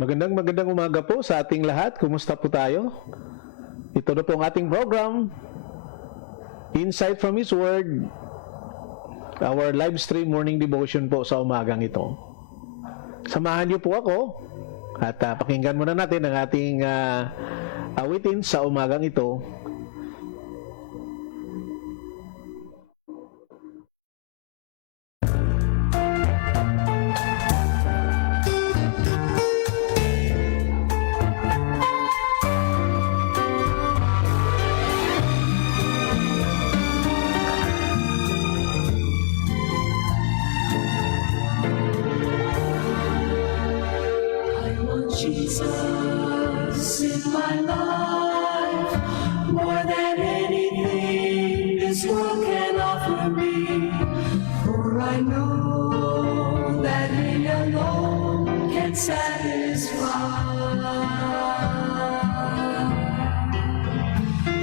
Magandang umaga po sa ating lahat. Kumusta po tayo? Ito na po ang ating program, Insight from His Word, our live stream morning devotion po sa umagang ito. Samahan niyo po ako at pakinggan muna natin ang ating awitin sa umagang ito. Jesus in my life, more than anything this world can offer me. For I know that He alone can satisfy.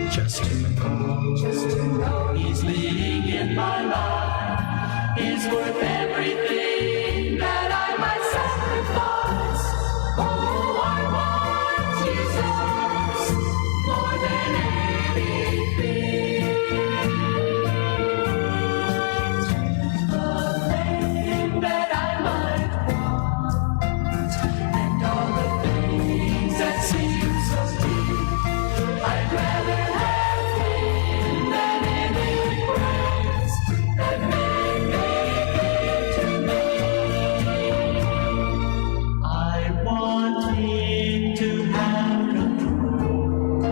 Just to know He's leading in my life is worth everything that I might sacrifice. Oh, I want Jesus more than anything. The thing that I might want, and all the things that seem so deep, I'd rather have Him than any praise that men may give to me. I want Him to have control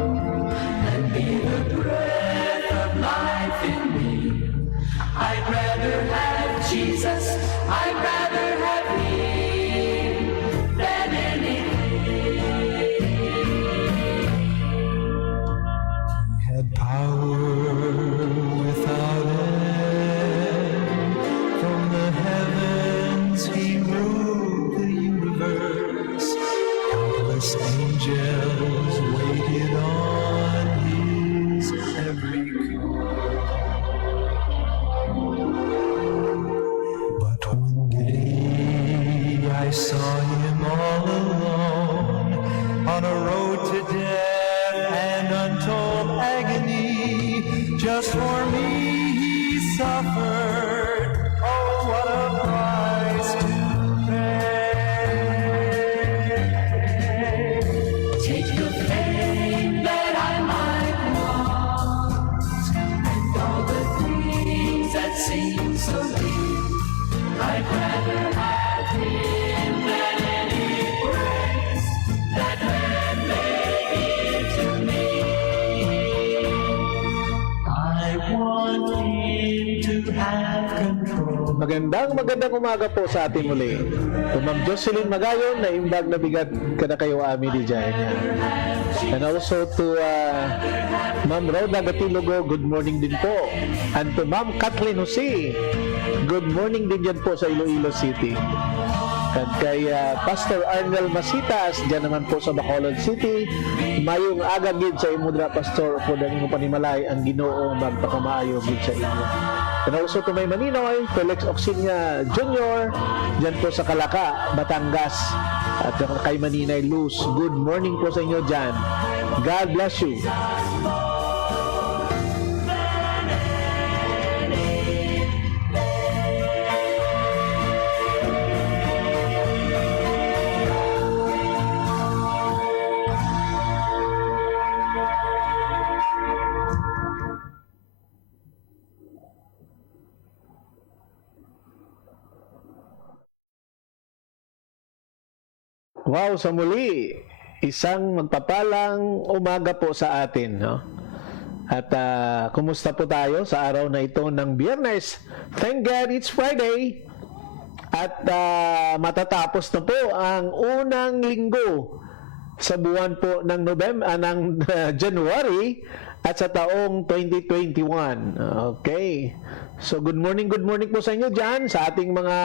and be the breath of life in me. I'd rather have Jesus, I'd rather have Him than anything. He had power without end. From the heavens He ruled the universe. Countless angels waited on His every call. But one day I saw Him all alone on a road to death and untold agony. Just for me He suffered. Oh, what a price to pay. Take the fame that I might want, and all the things that seem so deep. I'd rather have Him than any praise that man may give to me. I want Him to have control. Magandang umaga po sa ating muli. To Ma'am Jocelyn Magayon na imbag na bigat kada kayo amin di dyan. And also to Ma'am Rhoda Gatilogo, good morning din po. And to Ma'am Kathleen Jose, good morning din dyan po sa Iloilo City. At kay Pastor Arnel Masitas, dyan naman po sa Bacolod City, mayong aga gid sa imudra Pastor po dahil mo panimalay ang Ginoo magpakamaayo gid sa inyo. And also to may Maninoy, Felix Oxinia Jr., dyan po sa Calaca, Batangas, at kay Maninay Luz, good morning po sa inyo dyan. God bless you. Wow, sa muli, isang magpapalang umaga po sa atin, no? At kumusta po tayo sa araw na ito ng Biyernes? Thank God it's Friday. At matatapos na po ang unang linggo sa buwan po ng January at sa taong 2021. Okay. So good morning po sa inyo dyan, sa ating mga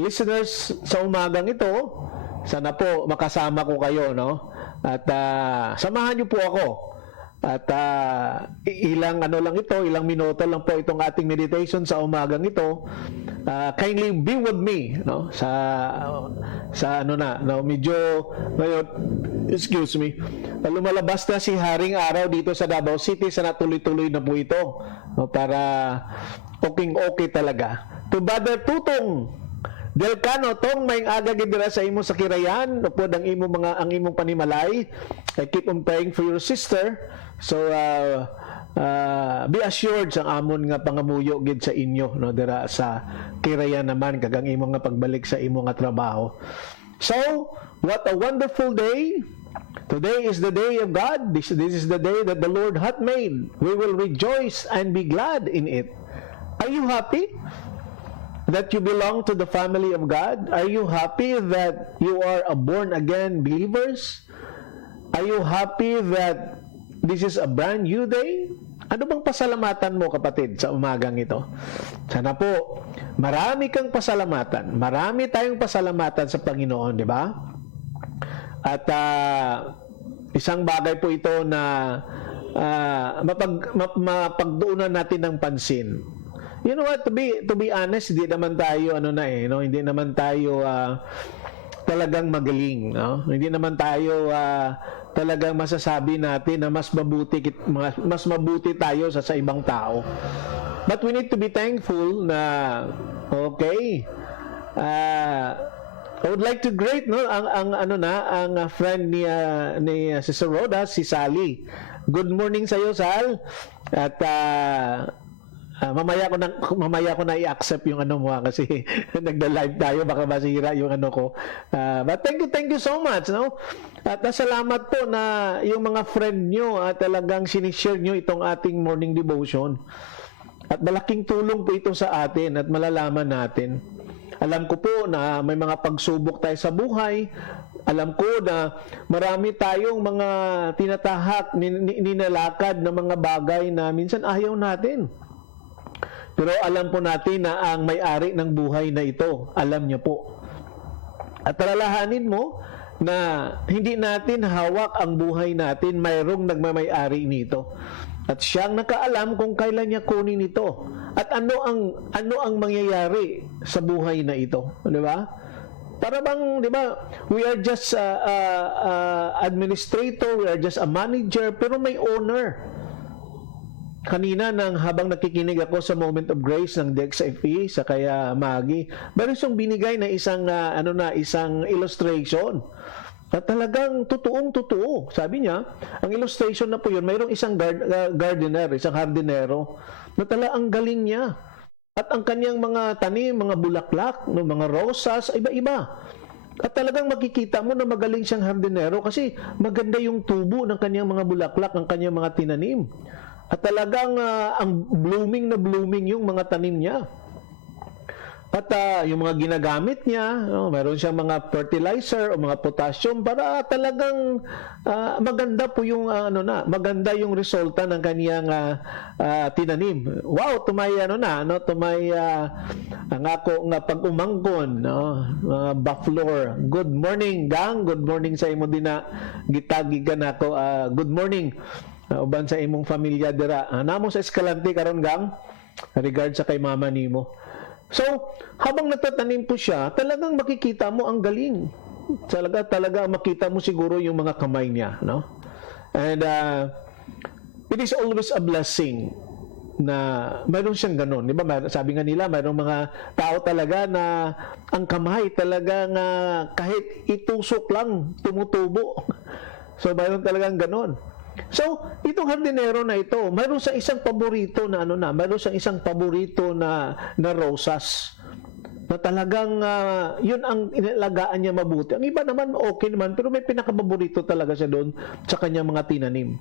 listeners sa umagang ito. Sana po makasama ko kayo, no? At samahan niyo po ako At ilang ano lang ito, ilang minuto lang po itong ating meditation sa umagang ito. Kindly be with me, no? Sa ano na, no, medyo ngayon, excuse me. Lumalabas na si Haring Araw dito sa Davao City, sa natuloy-tuloy na po ito, no, para okay talaga. To Brother Tutong Delcano, tong may aga gidira sa imo sa Kirayan, upod ang imong panimalay. I keep on praying for your sister. So be assured sa amon nga pangamuyo gid sa inyo, no, dira sa Kirayan naman kag ang imo nga pagbalik sa imo nga trabaho. So, what a wonderful day. Today is the day of God. This is the day that the Lord hath made. We will rejoice and be glad in it. Are you happy that you belong to the family of God? Are you happy that you are a born-again believers? Are you happy that this is a brand new day? Ano bang pasalamatan mo, kapatid, sa umagang ito? Sana po, marami kang pasalamatan. Marami tayong pasalamatan sa Panginoon, di ba? At isang bagay po ito na mapagduunan natin ng pansin. You know what, to be honest, hindi naman tayo hindi naman tayo talagang magaling, no? Hindi naman tayo talagang masasabi natin na mas mabuti tayo sa ibang tao. But we need to be thankful na okay. I would like to greet, no, ang friend ni Sister Rhoda, si Sally. Good morning sa iyo, Sal. At mamaya ko na i-accept yung ano mo kasi nagda-live tayo, baka masira yung ano ko. But thank you so much, no? At salamat po na yung mga friend nyo at talagang sinishare nyo itong ating morning devotion. At malaking tulong po ito sa atin at malalaman natin. Alam ko po na may mga pagsubok tayo sa buhay. Alam ko na marami tayong mga tinatahak, ninalakad na mga bagay na minsan ayaw natin. Pero alam po natin na ang may-ari ng buhay na ito, alam niya po. At alalahanin mo na hindi natin hawak ang buhay natin, mayroong nagmamay-ari nito. At siyang nakaalam kung kailan niya kunin ito. At ano ang mangyayari sa buhay na ito, di ba? Para bang, di ba, we are just administrator, we are just a manager, pero may owner. Kanina habang nakikinig ako sa Moment of Grace ng DXFE sa kaya Magi, meron siyang binigay na isang illustration. At talagang totoong-totoo. Sabi niya, ang illustration na po yun, mayroong isang gardener, isang hardinero, na talagang galing niya. At ang kanyang mga tanim, mga bulaklak, no, mga rosas, iba-iba. At talagang makikita mo na magaling siyang hardinero kasi maganda yung tubo ng kanyang mga bulaklak, ng kanyang mga tinanim. At talagang ang blooming na blooming yung mga tanim niya. At yung mga ginagamit niya, mayroon siyang mga fertilizer o mga potassium para talagang maganda po yung maganda yung resulta ng kaniyang tinanim. Wow, tumay ang ako nga pag-umangkon, mga bufflor. Good morning, gang. Good morning sa imo din na gitagi ka nako. Good morning. Uban sa imong familia dira. Namo sa Escalante karon, gang. Regard sa kay mama nimo. So, habang natatanim po siya, talagang makikita mo ang galing. Talaga makita mo siguro yung mga kamay niya, no? And it is always a blessing na mayroon siyang ganun. Di ba? Sabi nga nila, mayroong mga tao talaga na ang kamay talaga nga kahit itusok lang, tumutubo. So, mayroon talagang ganun. So, itong hardinero na ito, mayroon sa isang paborito na mayroon sa isang paborito na rosas. Na talagang yun ang inalagaan niya mabuti. Ang iba naman okay naman, pero may pinakapaborito talaga siya doon sa kanyang mga tinanim.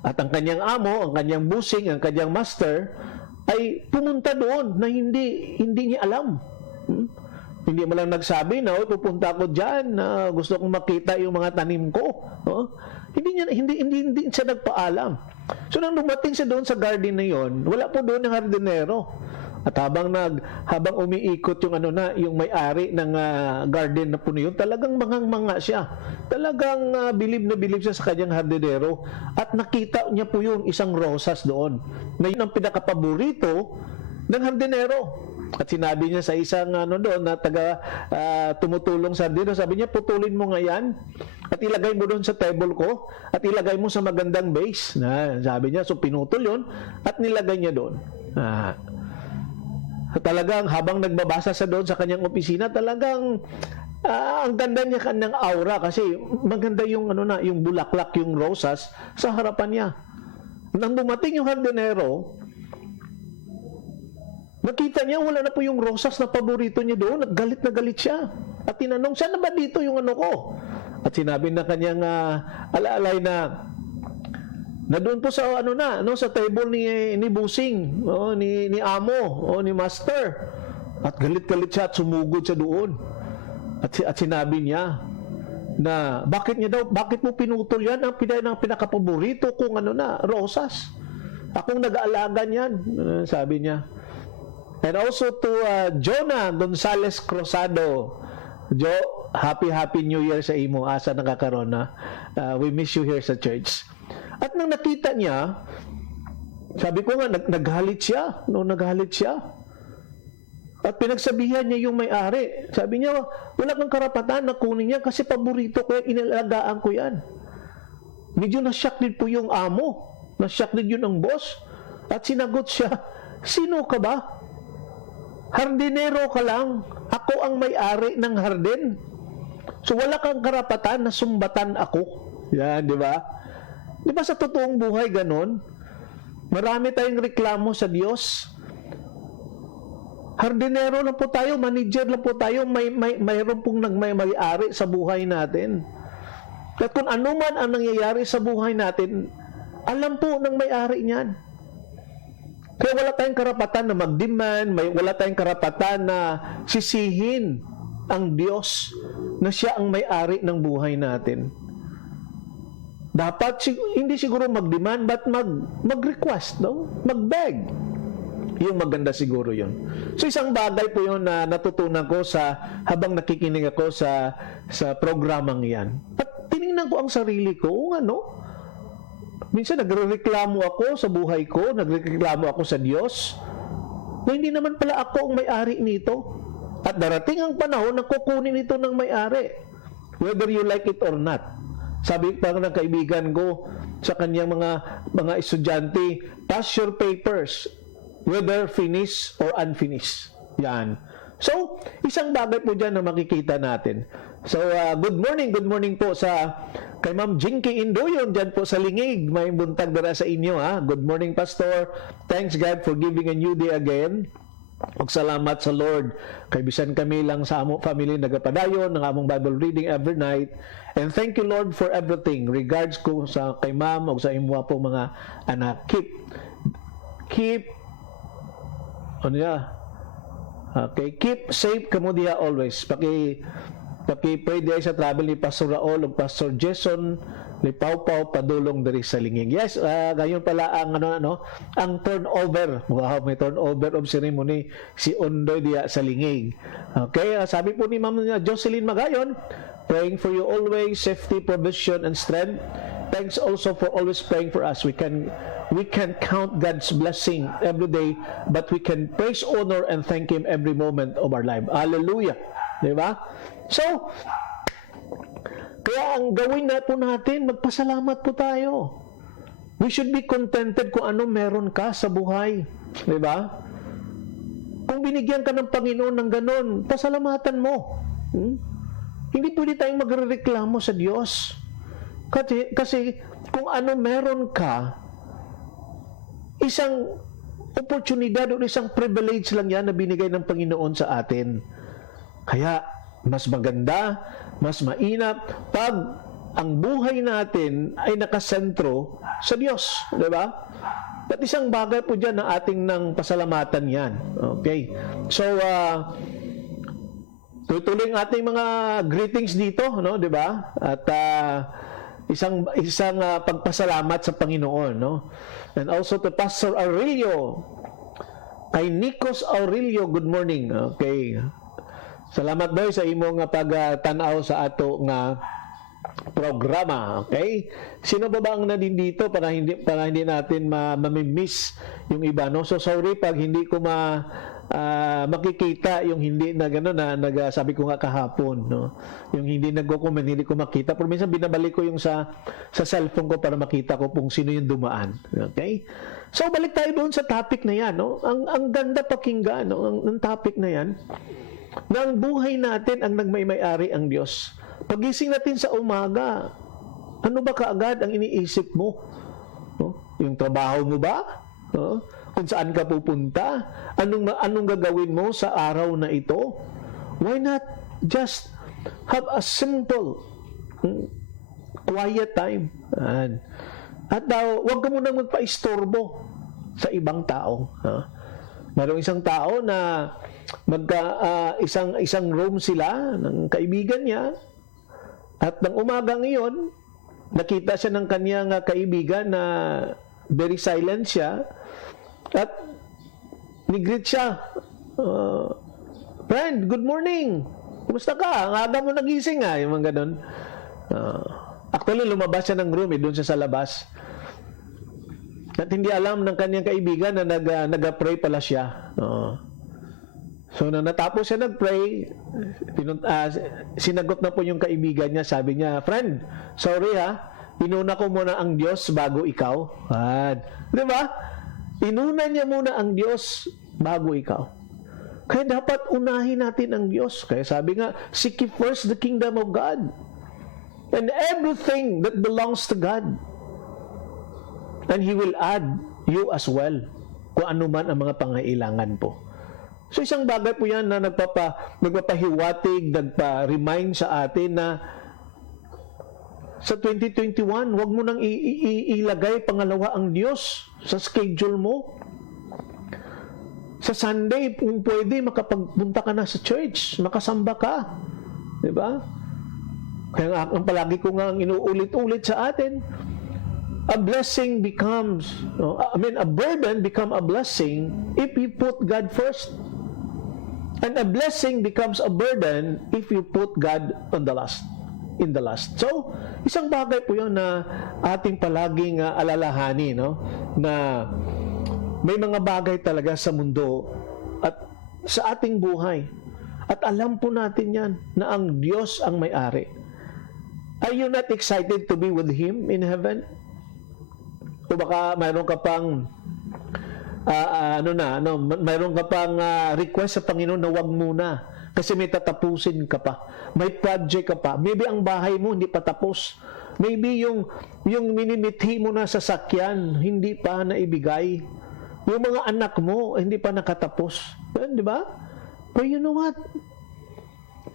At ang kanyang amo, ang kanyang busing, ang kanyang master ay pumunta doon na hindi niya alam. Hindi mo lang nagsabi na pupunta ako diyan, gusto kong makita yung mga tanim ko. Hindi siya nagpaalam. So nang dumating siya doon sa garden na yon, wala po doon ng hardinero. At habang umiikot yung yung may-ari ng garden na puno yun, talagang mangang-manga siya. Talagang bilib na bilib siya sa kanyang hardinero. At nakita niya po yung isang rosas doon. Na yun ang pinakapaborito ng hardinero. At sinabi niya sa isang doon na tumutulong sa hardinero, sabi niya, putulin mo nga yan at ilagay mo doon sa table ko at ilagay mo sa magandang vase. Sabi niya, so pinutol yun at nilagay niya doon. Talagang habang nagbabasa sa doon sa kanyang opisina, talagang ang ganda niya kanyang aura kasi maganda yung yung bulaklak, yung rosas sa harapan niya. Nang dumating yung hardinero, nakita niya wala na po yung rosas na paborito niya doon at galit na galit siya. At tinanong, saan na ba dito yung ko? At sinabi na kanyang alaalay na doon po sa sa table ni Busing, ni Amo, ni Master. At galit-galit siya at sumugod siya doon. At sinabi niya na bakit mo pinutol yan ang pinakapaborito kong rosas. Akong nag-aalaga niyan, sabi niya. And also to Jonah Gonzales Cruzado. Jo, happy New Year sa imo. Asa nakakaroon na. We miss you here sa church. At nang nakita niya, sabi ko nga, naghalit siya. Naghalit siya. At pinagsabihan niya yung may-ari. Sabi niya, wala kang karapatan na kunin yan kasi paborito ko yan, inalagaan ko yan. Medyo na-shock din po yung amo. Na-shock din yun ang boss. At sinagot siya, sino ka ba? Hardinero ka lang. Ako ang may-ari ng hardin. So wala kang karapatan na sumbatan ako. Yan, di ba? Di ba sa totoong buhay ganon? Marami tayong reklamo sa Diyos. Hardinero lang po tayo, manager lang po tayo, mayroon pong may-ari sa buhay natin. At kung ano man ang nangyayari sa buhay natin, alam po ng may-ari niyan. Kaya wala tayong karapatan na mag-demand, wala tayong karapatan na sisihin ang Diyos na siya ang may-ari ng buhay natin. Dapat, hindi siguro mag-demand, but mag-request, no? Mag-beg. Yung maganda siguro yun. So isang bagay po yun na natutunan ko habang nakikinig ako sa programang yan. At tinignan ko ang sarili ko, minsan nagrereklamo ako sa buhay ko, nagrereklamo ako sa Diyos, na hindi naman pala ako ang may-ari nito. At darating ang panahon na kukunin ito ng may-ari, whether you like it or not. Sabi pa ng kaibigan ko sa kanyang mga estudyante, pass your papers, whether finished or unfinished. Yan. So, isang bagay po dyan na makikita natin. So, good morning po kay Ma'am Jinky Indoyon dyan po sa Lingig. May buntag dara sa inyo, ha? Good morning, Pastor. Thanks, God, for giving a new day again. Og salamat sa Lord. Kay bisan kami lang sa among family nagapadayon ng among Bible reading every night. And thank you, Lord, for everything. Regards ko kay Ma'am o sa imo po mga anak. Keep keep safe kamo diha always. Paki-pray diha sa travel ni Pastor Raul ug Pastor Jason ni Pau padulong diri sa Lingig. Yes, gayon pala ang ang turnover. Wow, may turnover of ceremony si Ondoy diha sa Lingig. Okay, sabi po ni Ma'am Jocelyn Magayon, praying for you always, safety, provision and strength. Thanks also for always praying for us. We can count God's blessing every day, but we can praise, honor, and thank Him every moment of our life. Hallelujah. Diba? So, kaya ang gawin na po natin, magpasalamat po tayo. We should be contented kung ano meron ka sa buhay. Diba? Kung binigyan ka ng Panginoon ng ganon, pasalamatan mo. Hindi pwede tayong magrereklamo sa Diyos. Kasi kung ano meron ka, isang oportunidad o isang privilege lang yan na binigay ng Panginoon sa atin. Kaya, mas maganda, mas mainam, pag ang buhay natin ay nakasentro sa Diyos. Diba? At isang bagay po dyan na ating nang pasalamatan yan. Okay? So, tutuloy ang ating mga greetings dito, diba? At, isang pagpasalamat sa Panginoon, no? And also to Pastor Aurelio Kay Nikos Aurelio, good morning. Okay. Salamat daw sa imong pagtanaw sa ato nga programa. Okay? Sino ba ang nadin dito para hindi natin mamimiss yung iba, no? So sorry pag hindi ko makikita yung hindi na gano'n na sabi ko nga kahapon, no? Yung hindi nagko-comment, hindi ko makita. Pero minsan binabalik ko yung sa cellphone ko para makita ko kung sino yung dumaan. Okay? So balik tayo doon sa topic na yan, no? Ang ganda pakinggan, no? Ang topic na yan, na ang buhay natin ang nagmay-ari ang Diyos. Pagising natin sa umaga, ano ba kaagad ang iniisip mo? No? Yung trabaho mo ba? No? Kung saan ka pupunta? Anong gagawin mo sa araw na ito? Why not just have a simple, quiet time? At huwag ka munang magpa-istorbo sa ibang tao. Mayroong isang tao na isang room sila ng kaibigan niya, at ng umaga ngayon, nakita siya ng kanyang kaibigan na very silent siya, at nigreet siya. Friend, good morning. Kumusta ka? Ang aga mo nagising nga. Yung mga ganun. Actually, lumabas siya ng room, doon siya sa labas. At hindi alam ng kanyang kaibigan na nag-pray pala siya. So, nang natapos siya nag-pray, sinagot na po yung kaibigan niya. Sabi niya, friend, sorry inuna ko muna ang Diyos bago ikaw. Di ba? Inuna niya muna ang Diyos bago ikaw. Kaya dapat unahin natin ang Diyos. Kaya sabi nga, seek ye first the kingdom of God. And everything that belongs to God. And He will add you as well. Kung ano man ang mga pangailangan po. So isang bagay po yan na nagpapahiwatig, nagpa-remind sa atin na sa 2021, huwag mo nang ilagay pangalawa ang Diyos sa schedule mo. Sa Sunday, kung pwede, makapagpunta ka na sa church, makasamba ka. Diba? Kaya ang palagi ko nga inuulit-ulit sa atin, a burden become a blessing if you put God first. And a blessing becomes a burden if you put God in the last. So, isang bagay po yun na ating palaging alalahanin, no? Na may mga bagay talaga sa mundo at sa ating buhay. At alam po natin yan na ang Diyos ang may-ari. Are you not excited to be with Him in heaven? O baka mayroon ka pang mayroon ka pang request sa Panginoon na wag muna kasi may tatapusin ka pa. May project ka pa. Maybe ang bahay mo hindi pa tapos. Maybe yung minimithi mo na sa sakyan hindi pa naibigay. Yung mga anak mo hindi pa nakatapos. Di ba? But you know what?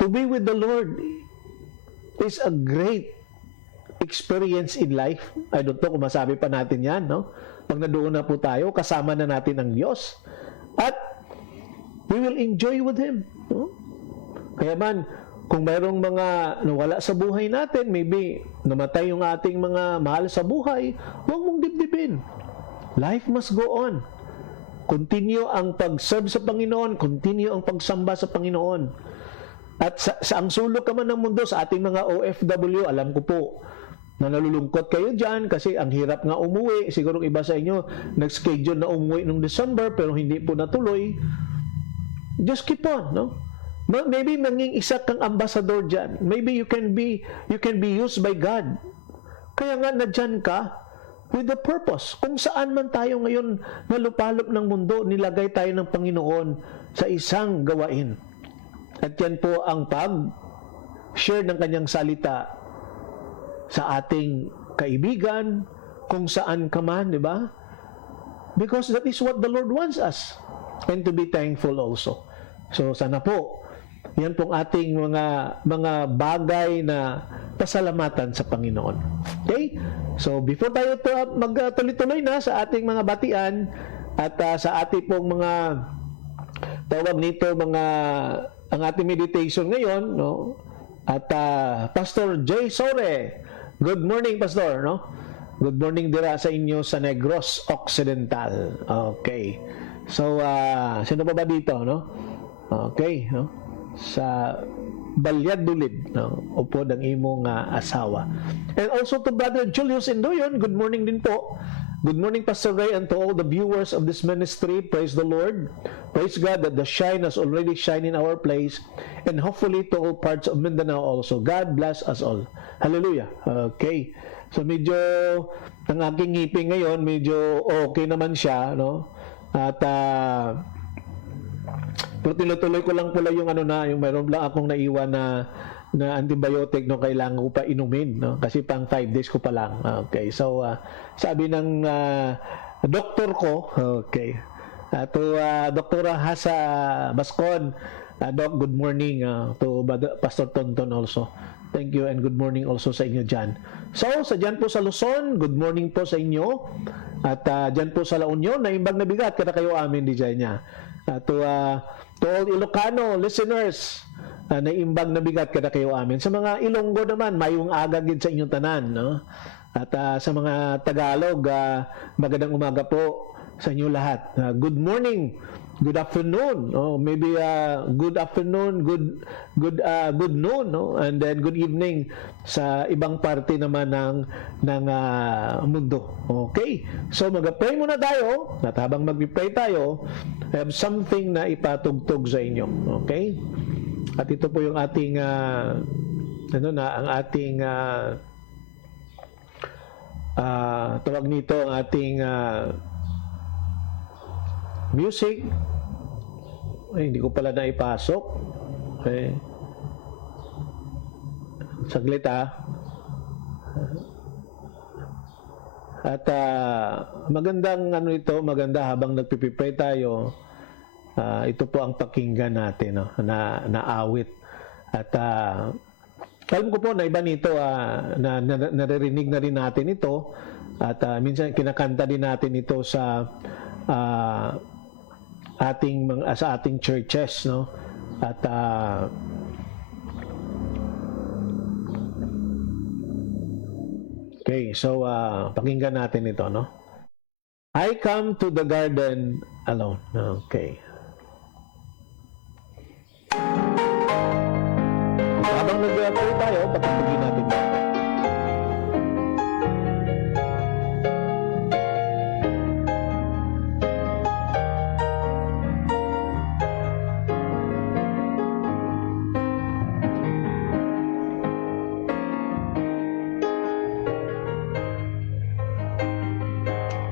To be with the Lord is a great experience in life. I don't know kung masabi pa natin yan, no? Pag nadoon na po tayo, kasama na natin ang Diyos. At we will enjoy with Him. No? Kaya man, kung mayroong mga nawala sa buhay natin, maybe namatay yung ating mga mahal sa buhay, huwag mong dibdibin. Life must go on. Continue ang pag-serve sa Panginoon, continue ang pagsamba sa Panginoon. At sa ang sulok ka man ng mundo, sa ating mga OFW, alam ko po, na nalulungkot kayo dyan kasi ang hirap nga umuwi. Siguro iba sa inyo nag-schedule na umuwi noong December pero hindi po natuloy. Just keep on, no? Maybe nanging isa kang ambassador dyan. Maybe you can be used by God. Kaya nga nadyan ka with the purpose. Kung saan man tayo ngayon nalupalop ng mundo, nilagay tayo ng Panginoon sa isang gawain. At yan po ang pag-share ng kanyang salita sa ating kaibigan, kung saan ka man, di ba? Because that is what the Lord wants us. And to be thankful also. So, sana po, yan pong ating mga bagay na pasalamatan sa Panginoon. Okay? So, before tayo magtuloy-tuloy na sa ating mga batian at sa ating pong mga tawag nito, ang ating meditation ngayon, no? At Pastor Jay Sore, good morning, Pastor, no? Good morning dira sa inyo sa Negros Occidental. Okay. So, sino pa ba dito, no? Okay, no? Sa Balyad Dulid, no? Upod ang imong asawa. And also to Brother Julius Indoyon, good morning din po. Good morning, Pastor Ray, and to all the viewers of this ministry. Praise the Lord. Praise God that the shine has already shined in our place, and hopefully to all parts of Mindanao also. God bless us all. Hallelujah. Okay. So medyo, ang aking ngipin ngayon, medyo okay naman siya, no? At, pero tinutuloy ko lang pala yung yung mayroon lang akong naiwan na antibiotic no kailangan ko pa inumin, no? Kasi pang 5 days ko pa lang. Okay. So sabi ng doktor ko, okay. To Doktora Hasa Bascon, Doc, good morning to Pastor Tonton also. Thank you and good morning also sa inyo dyan. So, sa dyan po sa Luzon, good morning po sa inyo. At dyan po sa La Union, naimbag na bigat, kada kayo amin di dyan niya. To all Ilocano listeners, naimbag na bigat kada kayo amin. Sa mga Ilonggo naman, mayong agagid sa inyong tanan. No? At sa mga Tagalog, magandang umaga po sa inyo lahat. Good morning. Good afternoon, maybe good afternoon, good noon, no? And then good evening sa ibang parte naman ng mundo. Okay? So mag-pray muna tayo, at habang mag-pray tayo, I have something na ipatugtog sa inyo. Okay? At ito po yung ating ang ating tawag nito, ang ating music. Ay, hindi ko pala naipasok. Okay. Saglit At magandang maganda habang nagpipipray tayo. Ito po ang pakinggan natin, no, na awit. At alam ko po na iba nito na naririnig na rin natin ito. At minsan kinakanta din natin ito sa ating churches, no? At okay, so pakinggan natin ito, no? I come to the garden alone. Okay. Habang nag-pray tayo, patugtugin natin ito.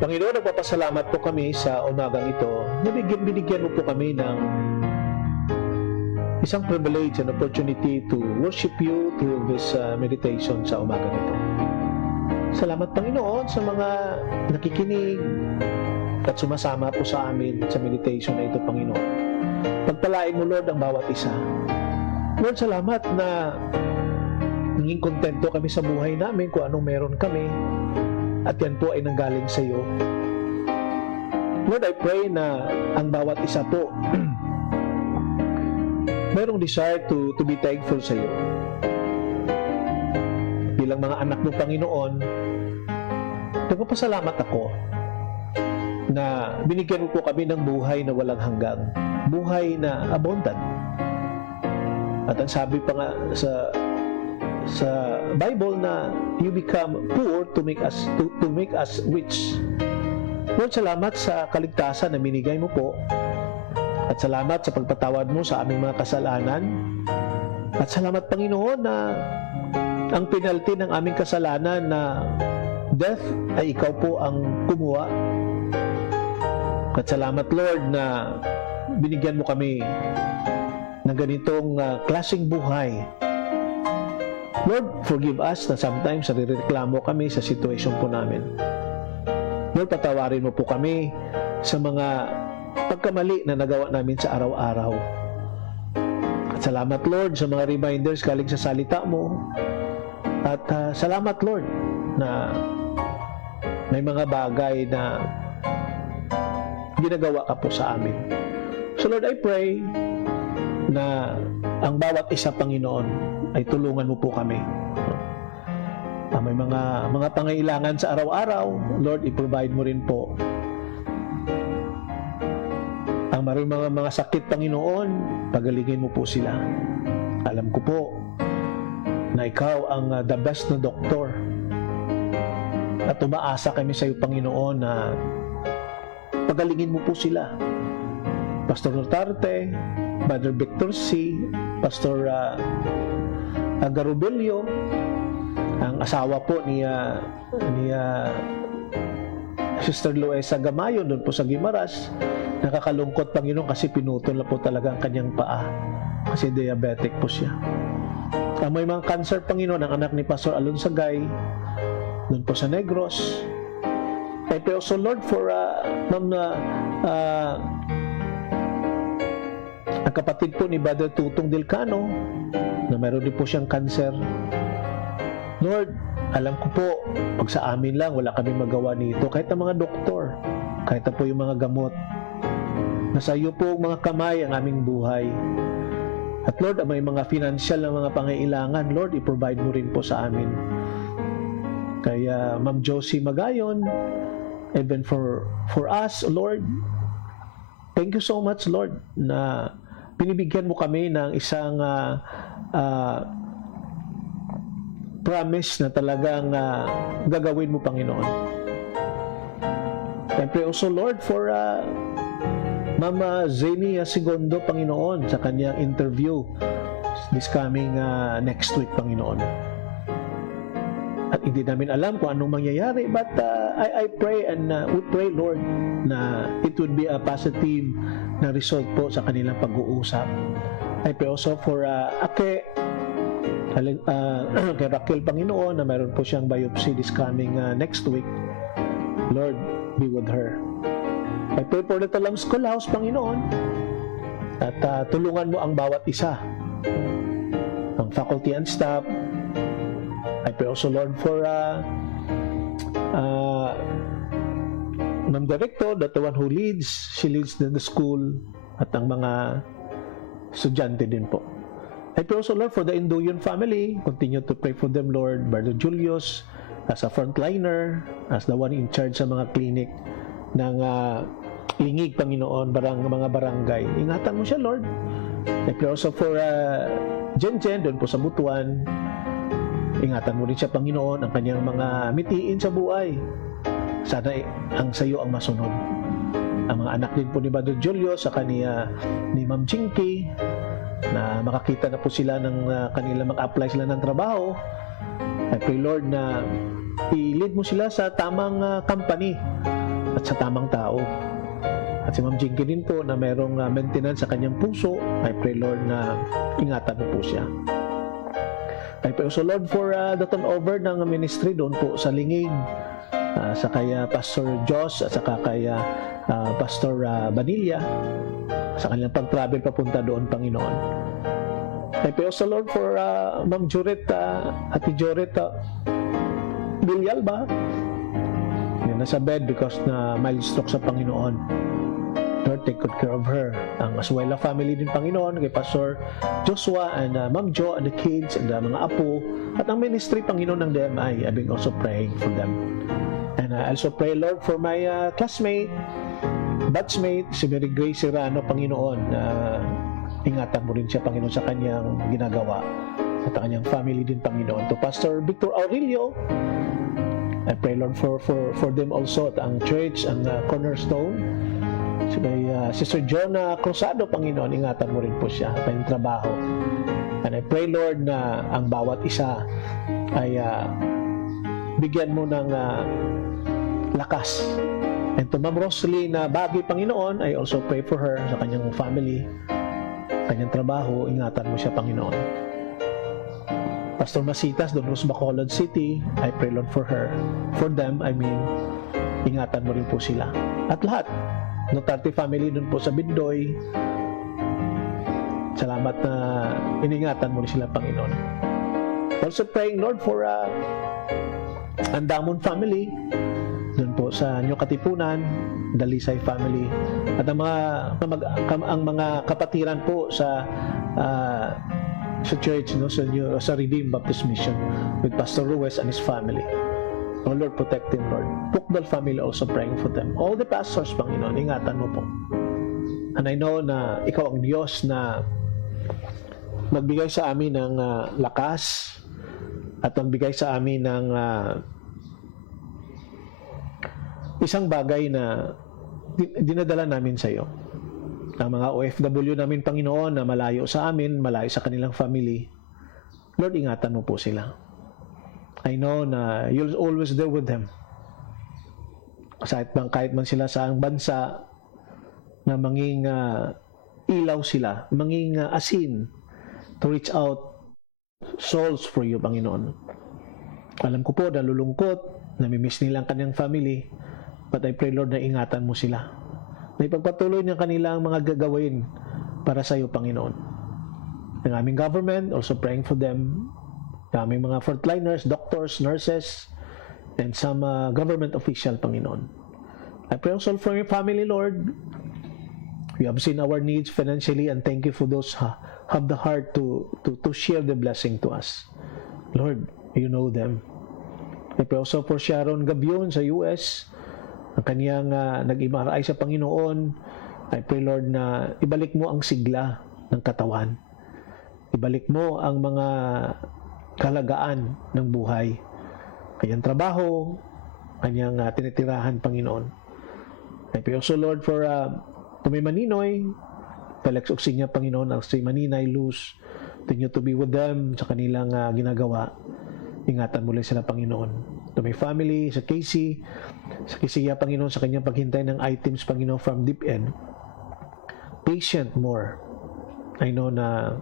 Panginoon, nagpapasalamat po kami sa umagang ito. Binigyan mo po kami ng isang privilege and opportunity to worship you through this meditation sa umagang ito. Salamat, Panginoon, sa mga nakikinig at sumasama po sa amin sa meditation na ito, Panginoon. Pagpalain mo, Lord, ang bawat isa. Lord, salamat na naging kontento kami sa buhay namin kung anong meron kami. At yan po ay nanggaling sa iyo. Lord, I pray na ang bawat isa po mayroong desire to be thankful sa iyo. Bilang mga anak mo, Panginoon, nagpapasalamat ako na binigyan mo po kami ng buhay na walang hanggang, buhay na abundant. At ang sabi pa nga sa Bible na you become poor to make us rich. Lord, salamat sa kaligtasan na binigay mo po. At salamat sa pagpatawad mo sa aming mga kasalanan. At salamat, Panginoon, na ang penalty ng aming kasalanan na death ay ikaw po ang kumuha. At salamat, Lord, na binigyan mo kami ng ganitong klaseng buhay. Lord, forgive us na sometimes narireklamo kami sa situation po namin. Lord, patawarin mo po kami sa mga pagkamali na nagawa namin sa araw-araw. At salamat, Lord, sa mga reminders galing sa salita mo. At salamat, Lord, na may mga bagay na ginagawa ka po sa amin. So, Lord, I pray na ang bawat isa, Panginoon, ay tulungan mo po kami. May mga pangailangan sa araw-araw, Lord, i-provide mo rin po. Ang mga sakit, Panginoon, pagalingin mo po sila. Alam ko po na ikaw ang the best na doktor. At umaasa kami sa iyo, Panginoon, na pagalingin mo po sila. Pastor Notarte, Brother Victor C., Pastor Garubelio, ang asawa po ni Sister Luesa Gamayon doon po sa Guimaras. Nakakalungkot, Panginoon, kasi pinutol na po talaga ang kanyang paa kasi diabetic po siya. May mga cancer, Panginoon, ang anak ni Pastor Alonsagay doon po sa Negros. I pray also, Lord, for Ma'am ang kapatid po ni Brother Tutong Delcano na mayroon din po siyang cancer. Lord, alam ko po, pag sa amin lang, wala kami magawa nito. Kahit ang mga doktor, kahit na po yung mga gamot, nasa iyo po mga kamay ang aming buhay. At Lord, may mga financial na mga pangailangan, Lord, i-provide mo rin po sa amin. Kaya Ma'am Josie Magayon, even for us, Lord, thank you so much, Lord, na binibigyan mo kami ng isang promise na talagang gagawin mo, Panginoon. I pray also, Lord, for Mama Zenia Segundo, Panginoon, sa kanyang interview this coming next week, Panginoon. At hindi namin alam kung anong mangyayari, but I pray and we pray, Lord, na it would be a positive na result po sa kanilang pag-uusap. I pray also for kay Raquel, Panginoon, na mayroon po siyang biopsy this coming next week. Lord, be with her. I pray for the Talam Schoolhouse, Panginoon, at tulungan mo ang bawat isa, ang faculty and staff. I pray also, Lord, for Ma'am Director, the one who leads, she leads the school, at ang mga estudyante din po. I pray also, Lord, for the Indoyon family. Continue to pray for them, Lord. Brother Julius, as a frontliner, as the one in charge sa mga clinic ng Lingig, Panginoon, mga barangay. Ingatan mo siya, Lord. I pray also for Jen doon po sa Butuan. Ingatan mo rin siya, Panginoon, ang kanyang mga mitiin sa buhay. Sana ang sayo ang masunod. Ang mga anak din po ni Brother Julio sa kaniya ni Ma'am Chinky, na makakita na po sila ng kanila, mag-apply sila ng trabaho. I pray, Lord, na i-lead mo sila sa tamang company at sa tamang tao. At si Ma'am Jinky din po na mayroong maintenance sa kanyang puso. I pray, Lord, na ingatan mo po siya. I pray also, Lord, for the turnover ng ministry doon po sa Lingig, sa kaya Pastor Joss at saka kaya Pastor Vanilla, sa kanilang pag-travel papunta doon, Panginoon. I pray also, Lord, for Ma'am Jureta, Ate Jureta Villalba, na nasa bed because na mild stroke sa Panginoon. Lord, take good care of her. Ang Asuela family din, Panginoon, kay Pastor Joshua and Ma'am Jo and the kids and mga apo, at ang ministry, Panginoon, ng DMI. I've been also praying for them. And I also pray, Lord, for my classmate, batchmate, si Mary Grace Serrano, Panginoon. Ingatan mo rin siya, Panginoon, sa kanyang ginagawa at ang kanyang family din, Panginoon. To Pastor Victor Aurelio, I pray, Lord, for them also at ang church, ang Cornerstone. May Sister Jonah Cruzado, Panginoon, ingatan mo rin po siya sa kanyang trabaho. And I pray, Lord, na ang bawat isa ay bigyan mo ng lakas. And to Ma'am Rosalie na Bagay, Panginoon, I also pray for her sa kanyang family, kanyang trabaho. Ingatan mo siya, Panginoon. Pastor Masitas, doon sa Bacolod City, I pray, Lord, for her. For them, I mean, ingatan mo rin po sila. At lahat, Notarte family doon po sa Bindoy, salamat na iningatan mo rin sila, Panginoon. Also praying, Lord, for Andamon family doon po sa New Katipunan, Dalisay family, at ang mga kapatiran po sa church, no, sa Redeemed Baptist Mission with Pastor Ruiz and his family. Oh Lord, protect them, Lord. Pukdal family, also praying for them. All the pastors, Panginoon, ingatan mo po. And I know na ikaw ang Diyos na magbigay sa amin ng lakas at magbigay sa amin ng isang bagay na dinadala namin sa iyo. Ang mga OFW namin, Panginoon, na malayo sa amin, malayo sa kanilang family, Lord, ingatan mo po sila. I know na you'll always there with them. Kahit man sila sa ang bansa, na manging ilaw sila, manging asin to reach out souls for you, Panginoon. Alam ko po, nalulungkot, namimiss nila ang kanyang family, but I pray, Lord, na ingatan mo sila. Na ipagpatuloy ng kanilang mga gagawin para sa iyo, Panginoon. Ang aming government, also praying for them. Ang aming mga frontliners, doctors, nurses, and some government official, Panginoon. I pray also for your family, Lord. You have seen our needs financially, and thank you for those who have the heart to share the blessing to us. Lord, you know them. I pray also for Sharon Gabion sa US, ang kaniyang nag-MRI sa Panginoon. I pray, Lord, na ibalik mo ang sigla ng katawan. Ibalik mo ang mga kalagaan ng buhay. Kanyang trabaho, kanyang tinitirahan, Panginoon. I pray also, Lord, for Tumay Maninoy, Felix Oxinya, Panginoon, ang si Maninay Luz, continue to be with them sa kanilang ginagawa. Ingatan muli sila, Panginoon. Tumay family, sa Casey Panginoon, sa kanyang paghintay ng items, Panginoon, from deep end. Patient more. I know na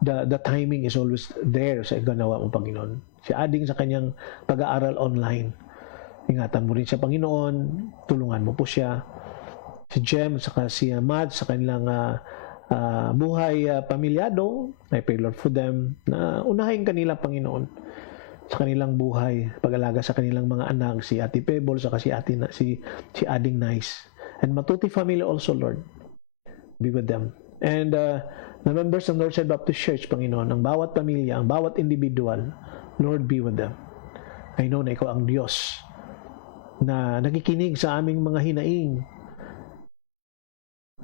the timing is always there sa ganawa mo, Panginoon. Si Ading sa kanyang pag-aaral online. Ingatan mo rin siya, Panginoon. Tulungan mo po siya. Si Jem, saka si Matt, sa kanilang buhay pamilyado. I pray, Lord, for them na unahin kanila, Panginoon, sa kanilang buhay. Pag-alaga sa kanilang mga anak, si Ate Pebble, saka si Ading Nice. And Matuti family also, Lord. Be with them. And the members ng Northside Baptist Church, Panginoon, ang bawat pamilya, ang bawat individual, Lord, be with them. I know na ikaw ang Diyos na nakikinig sa aming mga hinaing,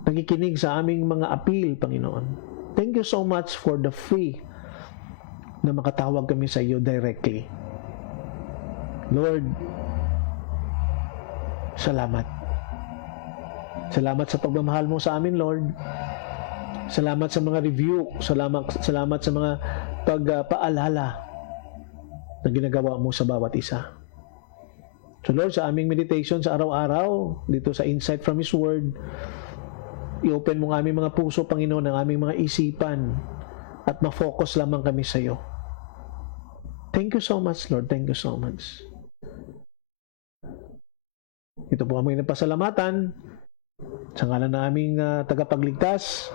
nakikinig sa aming mga appeal, Panginoon. Thank you so much for the free na makatawag kami sa iyo directly. Lord, salamat. Salamat sa pagmamahal mo sa amin, Lord. Salamat sa mga review. Salamat sa mga pagpaalala na ginagawa mo sa bawat isa. So Lord, sa aming meditation sa araw-araw, dito sa Insight from His Word, i-open mo ang aming mga puso, Panginoon, ang aming mga isipan, at ma-focus lamang kami sa iyo. Thank you so much, Lord. Thank you so much. Ito po aming napasalamatan sa ngalan na aming tagapagligtas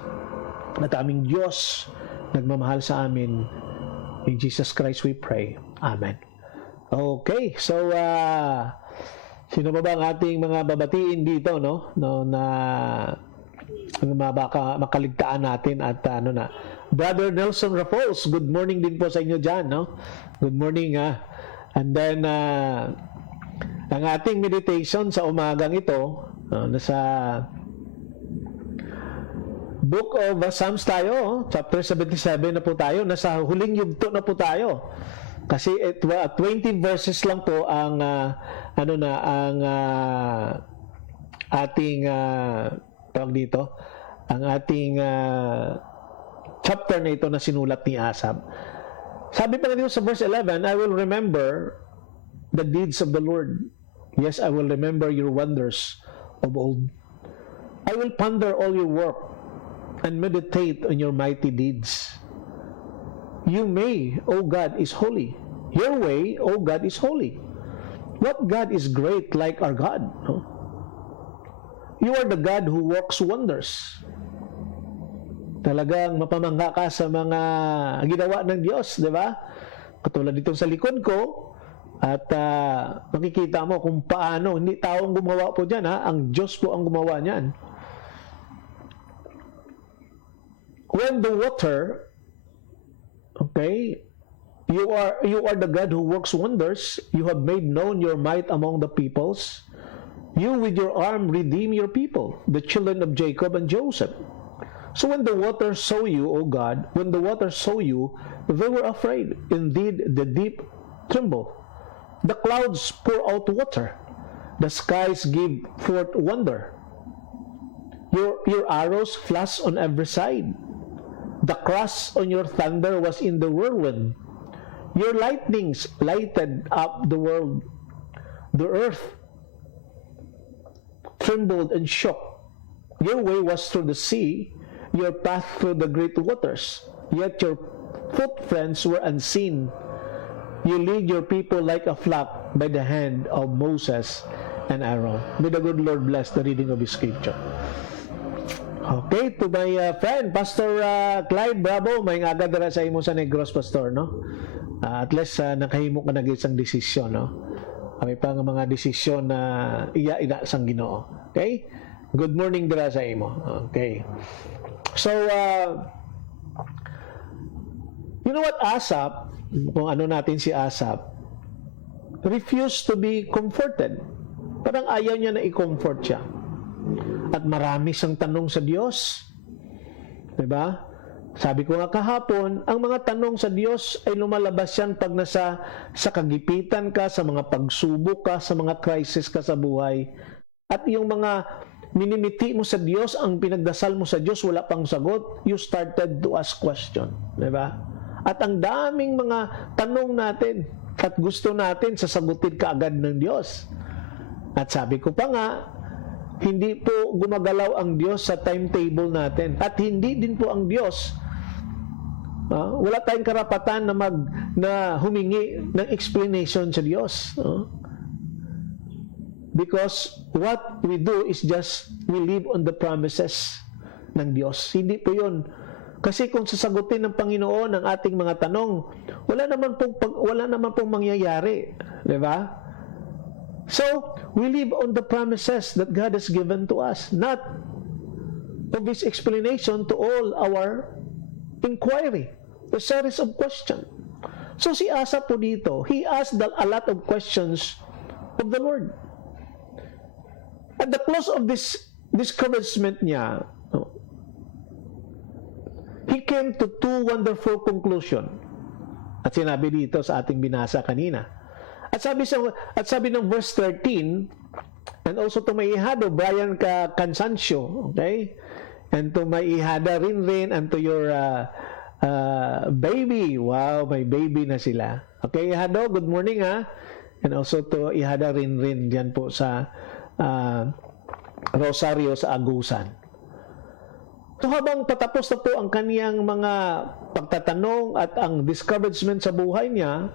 at aming Diyos nagmamahal sa amin. In Jesus Christ we pray. Amen. Okay, so sino ba ang ating mga babatiin dito, no na makaligtaan natin at Brother Nelson Rapols, good morning din po sa inyo diyan, no? Good morning, And then ang ating meditation sa umagang ito, nasa Book of Psalms tayo, chapter 77 na po tayo, nasa huling yugto na po tayo. Kasi 20 verses lang po ang ating tawag dito, ang ating chapter na ito na sinulat ni Asaph. Sabi pa nga dito sa verse 11, I will remember the deeds of the Lord. Yes, I will remember your wonders of old. I will ponder all your work and meditate on your mighty deeds. You may, O God, is holy. Your way, O God, is holy. What God is great like our God? No? You are the God who works wonders. Talagang mapamangha ka sa mga ginawa ng Diyos, di ba? Katulad dito sa likod ko, at makikita mo kung paano, hindi taong gumawa po dyan, ang Diyos po ang gumawa niyan. When the water, okay, you are the God who works wonders. You have made known your might among the peoples. You with your arm redeem your people, the children of Jacob and Joseph. So when the waters saw you, O God, when the waters saw you, they were afraid. Indeed, the deep tremble. The clouds pour out water. The skies give forth wonder. Your arrows flash on every side. The crash on your thunder was in the whirlwind. Your lightnings lighted up the world. The earth trembled and shook. Your way was through the sea, your path through the great waters. Yet your footprints were unseen. You lead your people like a flock by the hand of Moses and Aaron. May the good Lord bless the reading of His Scripture. Okay, to my friend, Pastor Clyde, bravo, may agad na sa imo sa Negros, Pastor, no? At least nakahimo ka na isang desisyon, no? May pa nga mga desisyon na iya-ina sang Ginoo. Okay? Good morning dira sa imo. Okay. So, you know what, Asaph, kung ano natin si Asaph, refused to be comforted. Parang ayaw niya na i-comfort siya. At marami siyang tanong sa Diyos. Diba? Sabi ko nga kahapon, ang mga tanong sa Diyos ay lumalabas yan pag nasa sa kagipitan ka, sa mga pagsubok ka, sa mga crisis ka sa buhay. At yung mga minimiti mo sa Diyos, ang pinagdasal mo sa Diyos, wala pang sagot, you started to ask question. Diba? At ang daming mga tanong natin at gusto natin sasagutin kaagad ng Diyos. At sabi ko pa nga, hindi po gumagalaw ang Diyos sa timetable natin. At hindi din po ang Diyos, wala tayong karapatan na humingi ng explanation sa Diyos. Because what we do is just, we live on the promises ng Diyos. Hindi po yun. Kasi kung sasagutin ng Panginoon ang ating mga tanong, wala naman pong mangyayari. Diba? So, we live on the promises that God has given to us, not of His explanation to all our inquiry, the series of questions. So, si Asaph po dito, he asked a lot of questions of the Lord. At the close of this discouragement niya, he came to two wonderful conclusions. At sinabi dito sa ating binasa kanina. At sabi ng verse 13, and also to my ihado, Brian Cansancio, okay? And to my ihada rin, and to your baby. Wow, may baby na sila. Okay, ihado, good morning, ha? And also to ihada rin dyan po sa Rosario sa Agusan. So habang patapos na po ang kaniyang mga pagtatanong at ang discouragement sa buhay niya,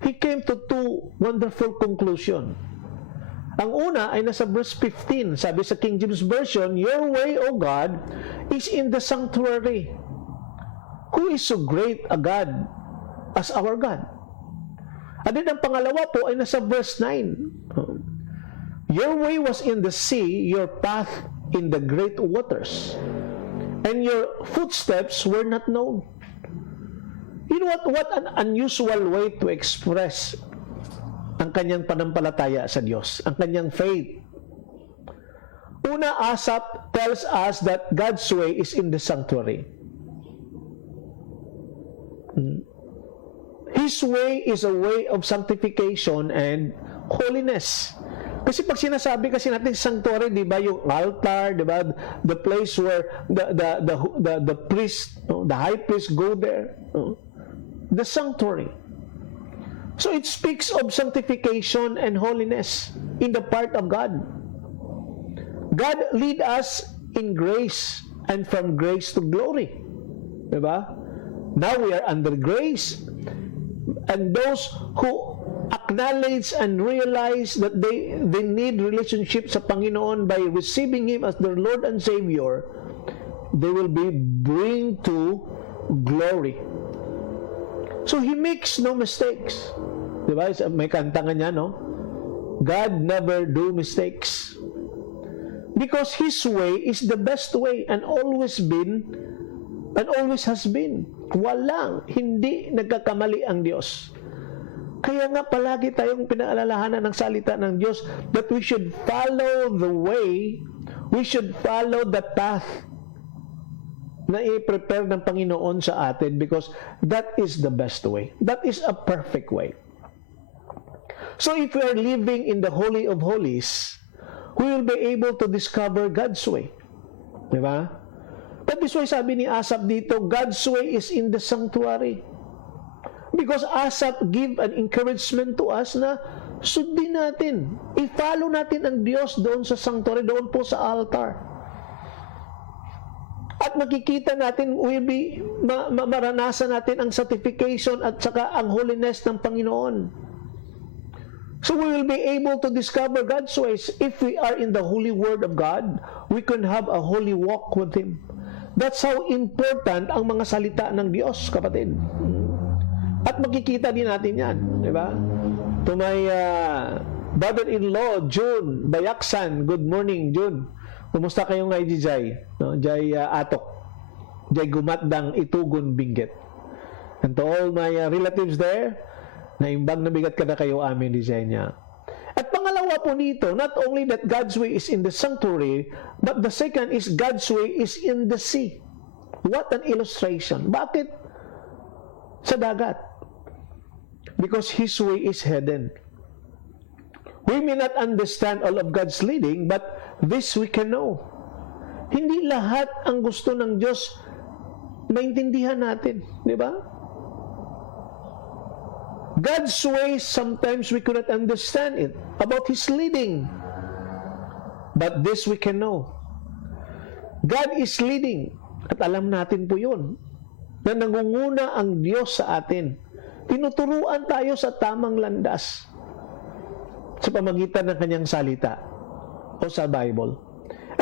he came to two wonderful conclusions. Ang una ay nasa verse 15. Sabi sa King James Version, your way, O God, is in the sanctuary. Who is so great a God as our God? At din ang pangalawa po ay nasa verse 9. Your way was in the sea, your path in the great waters, and your footsteps were not known. You know what an unusual way to express ang kanyang panampalataya sa Diyos, ang kanyang faith. Una, Asaph tells us that God's way is in the sanctuary. His way is a way of sanctification and holiness. Kasi pag sinasabi kasi natin sanctuary, di ba, yung altar, di ba, the place where the priest, the high priest go there, the sanctuary. So it speaks of sanctification and holiness in the part of God. God lead us in grace and from grace to glory. Diba? Now we are under grace, and those who acknowledge and realize that they need relationship sa Panginoon by receiving Him as their Lord and Savior, they will be bring to glory. So He makes no mistakes. Diba? May kanta nga niya, no? God never do mistakes. Because His way is the best way and always been and always has been. Walang, hindi nagkakamali ang Diyos. Kaya nga palagi tayong pinaalalahanan ng salita ng Diyos that we should follow the way, we should follow the path na i-prepare ng Panginoon sa atin because that is the best way. That is a perfect way. So if we are living in the Holy of Holies, we will be able to discover God's way. Di ba? That is why sabi ni Asaph dito, God's way is in the sanctuary. Because Asaph give an encouragement to us na sundin natin, i-follow natin ang Diyos doon sa sanctuary, doon po sa altar. At makikita natin, maranasan natin ang sanctification at saka ang holiness ng Panginoon. So we will be able to discover God's ways. If we are in the holy word of God, we can have a holy walk with Him. That's how important ang mga salita ng Diyos, kapatid. At makikita din natin yan, di ba? To my brother-in-law, June Bayaksan. Good morning, June. Kumusta kayo ngay, Jay? No? Jay Atok. Jay Gumatdang Itugon Binggit. And to all my relatives there, naimbag na bigat ka na kayo amin, Jay niya. At pangalawa po dito, not only that God's way is in the sanctuary, but the second is God's way is in the sea. What an illustration. Bakit? Sa dagat. Because His way is hidden. We may not understand all of God's leading, but this we can know. Hindi lahat ang gusto ng Diyos maintindihan natin. Di ba? God's way, sometimes we cannot understand it, about His leading. But this we can know. God is leading. At alam natin po yun, na nangunguna ang Diyos sa atin. Tinuturuan tayo sa tamang landas sa pamagitan ng kanyang salita o sa Bible.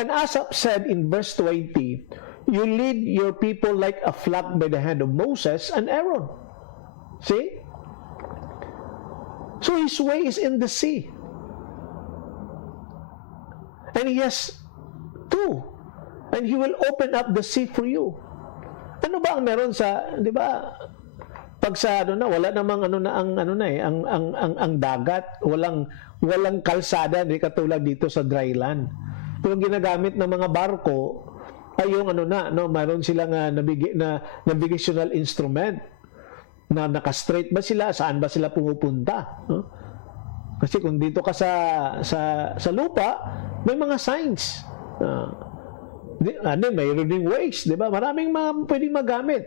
And Asaph said in verse 20, you lead your people like a flock by the hand of Moses and Aaron. See? So His way is in the sea. And He has two. And He will open up the sea for you. Ano ba ang meron sa, di ba? Pag sa wala namang ang dagat, walang kalsada, hindi katulad dito sa dry land. Pero ginagamit ng mga barko ay yung mayroon silang navigational instrument na naka-straight ba sila, saan ba sila pumupunta. No? Kasi kung dito ka sa lupa, may mga signs. Mayroon ding ways, di ba? Maraming mga pwedeng magamit.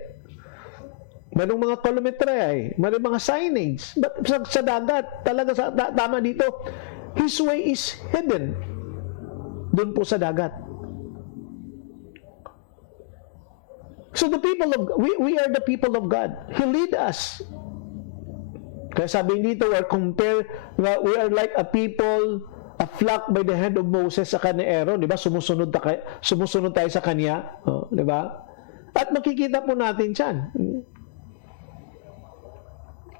Mayroong mga kilometre, mayroong mga signage. But sa dagat, talaga tama dito, His way is hidden. Doon po sa dagat. So the people of we are the people of God. He lead us. Kaya sabi dito, we are like a people, a flock by the hand of Moses sa ni Aaron, di ba? Sumusunod tayo sa kanya, di ba? At makikita po natin 'yan.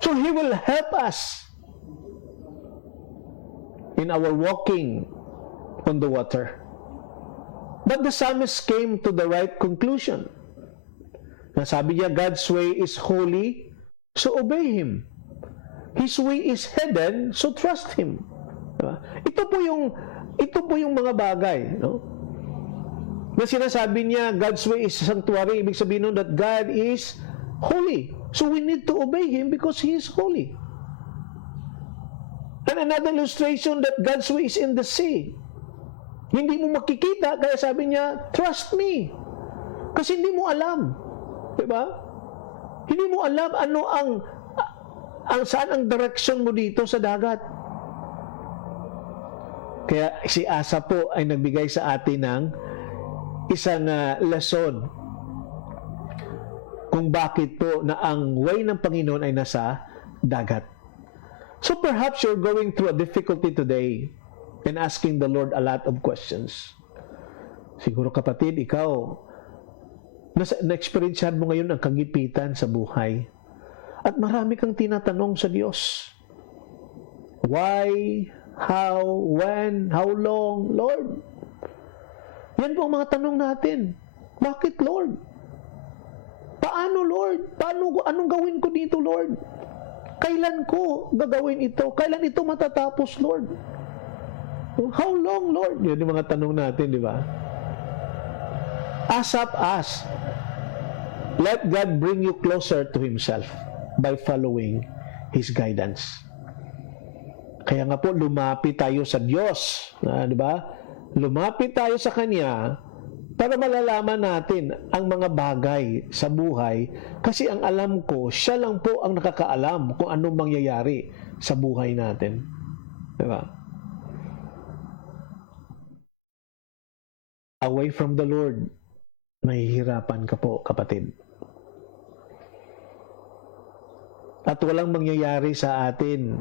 So He will help us in our walking on the water. But the psalmist came to the right conclusion. Sabi niya, God's way is holy, so obey Him. His way is hidden, so trust Him. Diba? Ito po yung mga bagay, no? Na sinasabi niya, God's way is sanctuary. Ibig sabihin nun that God is holy. So we need to obey Him because He is holy. And another illustration that God's way is in the sea. Hindi mo makikita, kaya sabi niya, trust me. Kasi hindi mo alam. Diba? Hindi mo alam ano saan ang direction mo dito sa dagat. Kaya si Asaph po ay nagbigay sa atin ng isang lesson kung bakit po na ang way ng Panginoon ay nasa dagat. So perhaps you're going through a difficulty today and asking the Lord a lot of questions. Siguro kapatid, ikaw, na-experiencehan mo ngayon ang kagipitan sa buhay. At marami kang tinatanong sa Diyos. Why? How? When? How long? Lord? Yan po ang mga tanong natin. Bakit, Lord? Paano, Lord? Anong gawin ko dito, Lord? kailan ko gagawin ito? Kailan ito matatapos, Lord? How long, Lord? Yun yung mga tanong natin, di ba? ASAP, ask. Let God bring you closer to Himself by following His guidance. Kaya nga po, lumapit tayo sa Diyos. Di ba? Lumapit tayo sa Kanya para malalaman natin ang mga bagay sa buhay, kasi ang alam ko, siya lang po ang nakakaalam kung anong mangyayari sa buhay natin. Diba? Away from the Lord, mahihirapan ka po, kapatid. At walang mangyayari sa atin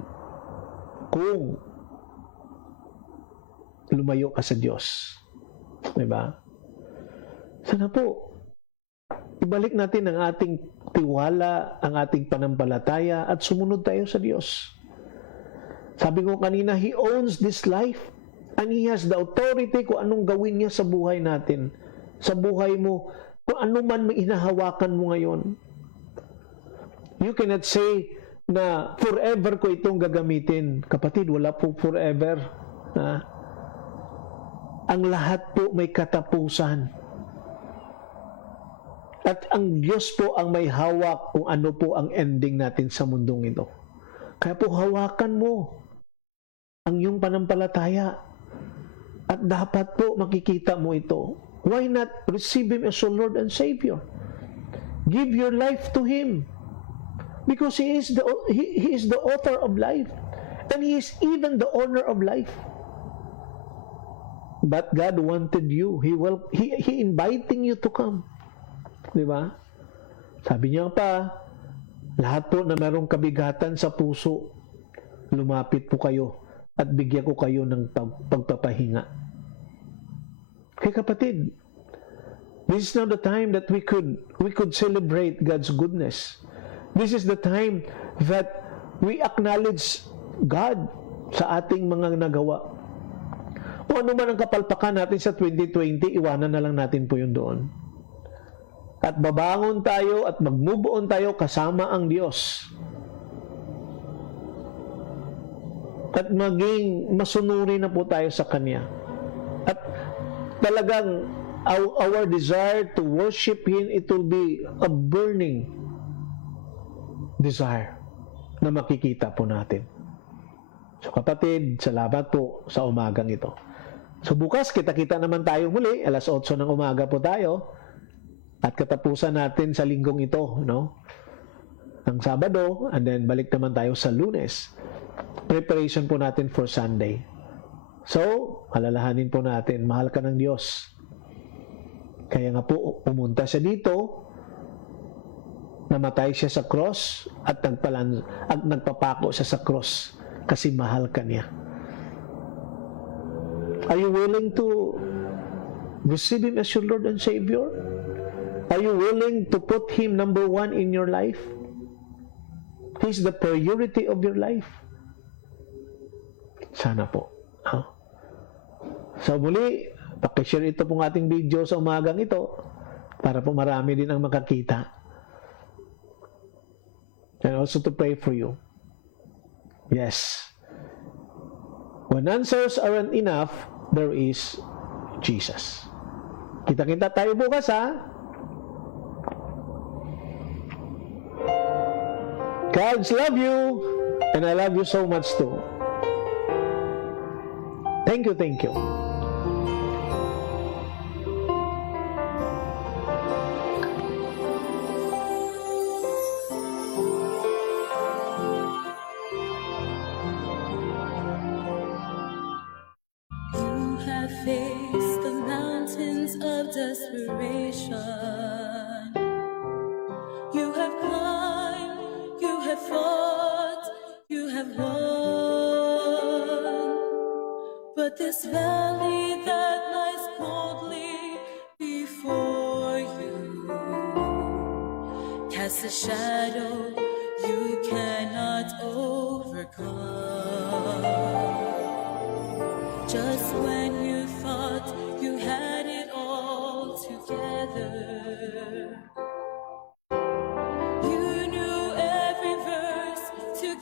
kung lumayo ka sa Diyos. Diba? Sana po, ibalik natin ang ating tiwala, ang ating panampalataya, at sumunod tayo sa Diyos. Sabi ko kanina, He owns this life and He has the authority kung anong gawin niya sa buhay natin. Sa buhay mo, kung ano man may inahawakan mo ngayon. You cannot say na forever ko itong gagamitin. Kapatid, wala po forever. Ang lahat po may katapusan. At ang Diyos po ang may hawak kung ano po ang ending natin sa mundong ito. Kaya po hawakan mo ang iyong panampalataya. At dapat po makikita mo ito. Why not receive Him as your Lord and Savior? Give your life to Him. Because He is the author of life. And He is even the owner of life. But God wanted you. He inviting you to come. Di ba? Sabi niya pa, lahat po na merong kabigatan sa puso, lumapit po kayo at bigyan ko kayo ng pagpapahinga. Kaya kapatid, this is now the time that we could celebrate God's goodness. This is the time that we acknowledge God sa ating mga nagawa. Kung ano man ang kapalpakan natin sa 2020, iwanan na lang natin po yun doon. At babangon tayo at mag-move on tayo kasama ang Diyos. At maging masunuri na po tayo sa Kanya. At talagang our desire to worship Him, it will be a burning desire na makikita po natin. So kapatid, salamat po sa umagang ito. So bukas, kita-kita naman tayo muli. Alas 8 ng umaga po tayo. At katapusan natin sa linggong ito, no? Ng Sabado, and then balik naman tayo sa Lunes. Preparation po natin for Sunday. So, alalahanin po natin, mahal ka ng Diyos. Kaya nga po, pumunta siya dito, namatay siya sa cross, at nagpapako siya sa cross, kasi mahal ka niya. Are you willing to receive Him as your Lord and Savior? Are you willing to put Him number one in your life? He's the priority of your life. Sana po. So muli, pakishare ito pong ating video sa umagang ito para po marami din ang makakita. And also to pray for you. Yes. When answers aren't enough, there is Jesus. Kita-kita tayo bukas, ha? Gods love you, and I love you so much too. Thank you, thank you. You have faced the mountains of desperation. You have climbed, you have fought, you have won. But this valley that lies coldly before you casts a shadow you cannot overcome. Just when you thought you had it all together, you knew every verse to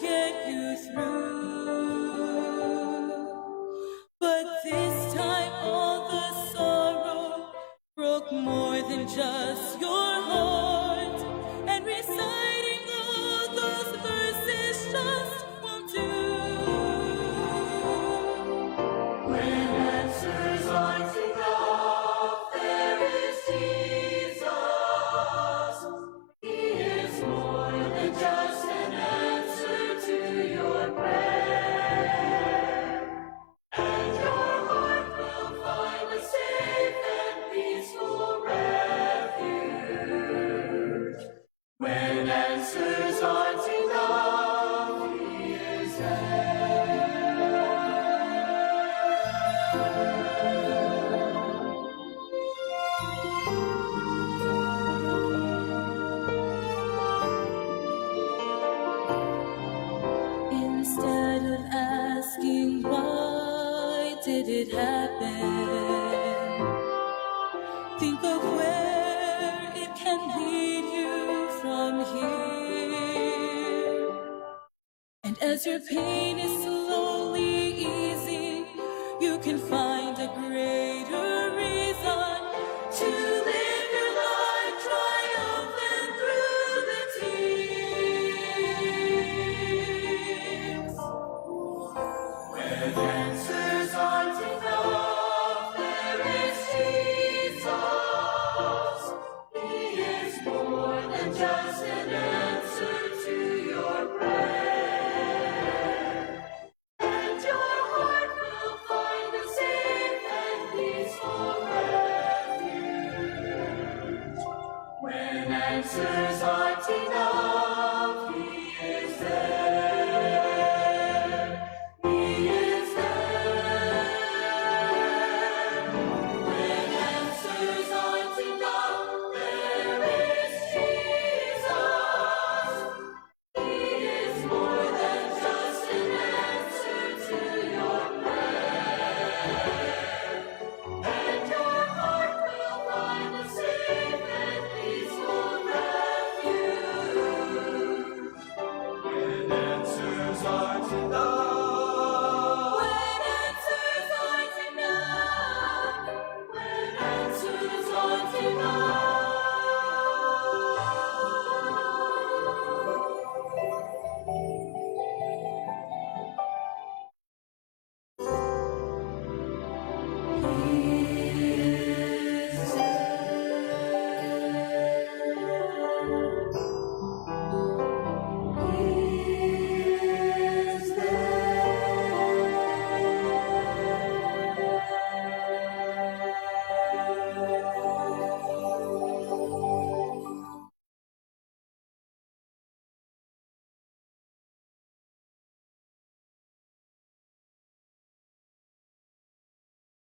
more than just your heart, and reciting all those verses just won't do. When answers aren't enough, there is Jesus. He is more than just an answer to your prayer. And your heart will find a safe and peaceful refuge. When answers aren't enough, He is Instead of asking why did it happen, think of where it can lead you from here. And as your pain is slowly easing, you can find a greater reason to live your life triumphant through the tears. When answers aren't enough, there is Jesus. He is more than just an answer to your prayer. And your heart will find a safe and peaceful refuge. When answers aren't enough,